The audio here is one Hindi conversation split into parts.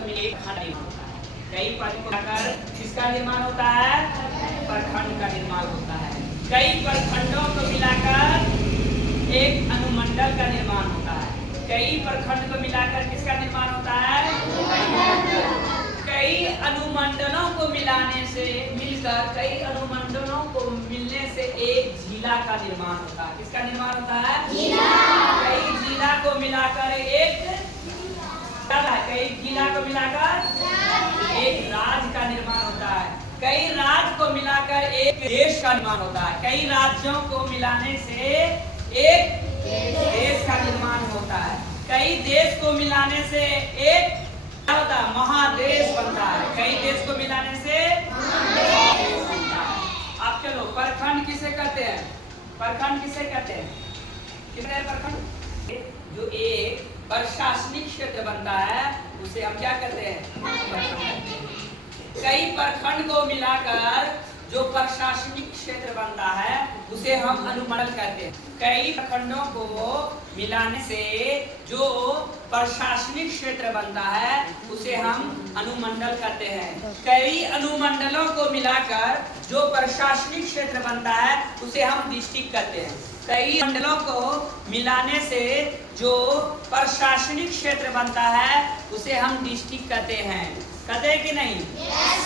कई प्रखंड किसका निर्माण होता है? प्रखंड का निर्माण होता है। कई प्रखंडों को मिलाकर एक अनुमंडल का निर्माण होता है। कई प्रखंड को मिलाकर किसका निर्माण होता है? कई अनुमंडलों को मिलाने से मिलकर कई अनुमंडलों को मिलने से एक जिला का निर्माण होता है। किसका निर्माण होता है? जिला। कई जिला को मिलाकर कई जिला को मिलाकर एक राज्य का निर्माण होता है। कई राज्य को मिलाकर एक देश का निर्माण होता है। कई राज्यों को मिलाने से एक देश का निर्माण होता है। कई देश को मिलाने से एक क्या होता है? महादेश बनता है। कई देश को मिलाने से महादेश बनता है। अब चलो, प्रखंड किसे कहते हैं? प्रखंड किसे कहते हैं? किसका है प्रखंड? जो एक प्रशासनिक क्षेत्र बनता है उसे हम क्या कहते हैं? कई प्रखंड को मिलाकर जो प्रशासनिक क्षेत्र बनता है उसे हम अनुमंडल कहते हैं। कई प्रखंडों को मिलाने से जो प्रशासनिक क्षेत्र बनता है उसे हम अनुमंडल कहते हैं। कई अनुमंडलों को मिलाकर जो प्रशासनिक क्षेत्र बनता है उसे हम डिस्ट्रिक्ट कहते हैं। कई मंडलों को मिलाने से जो प्रशासनिक क्षेत्र बनता है उसे हम डिस्ट्रिक्ट कहते हैं। कहते हैं कि नहीं? yes,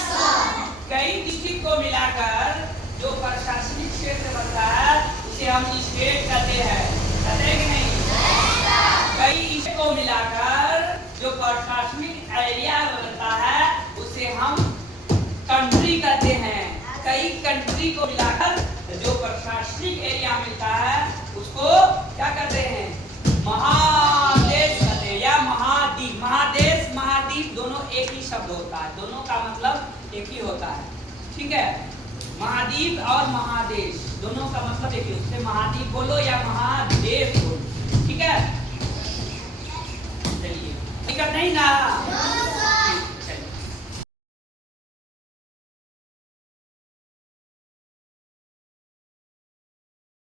कई डिस्ट्रिक्ट को मिलाकर जो प्रशासनिक क्षेत्र बनता है उसे हम स्टेट कहते हैं। कहते हैं कि नहीं? yes, कई स्टेट को मिलाकर जो प्रशासनिक एरिया बनता है उसे हम कंट्री कहते हैं। कई कंट्री को मिलाकर जो प्रशासनिक एरिया मिलता है उसको क्या कहते हैं? महादेश कहते हैं या महाद्वीप। महादेश महाद्वीप दोनों एक ही शब्द होता है, दोनों का मतलब एक ही होता है। ठीक है, महाद्वीप और महादेश दोनों का मतलब एक ही होता है। महाद्वीप बोलो या महादेश बोलो। ठीक है, चलिए, दिक्कत नहीं ना?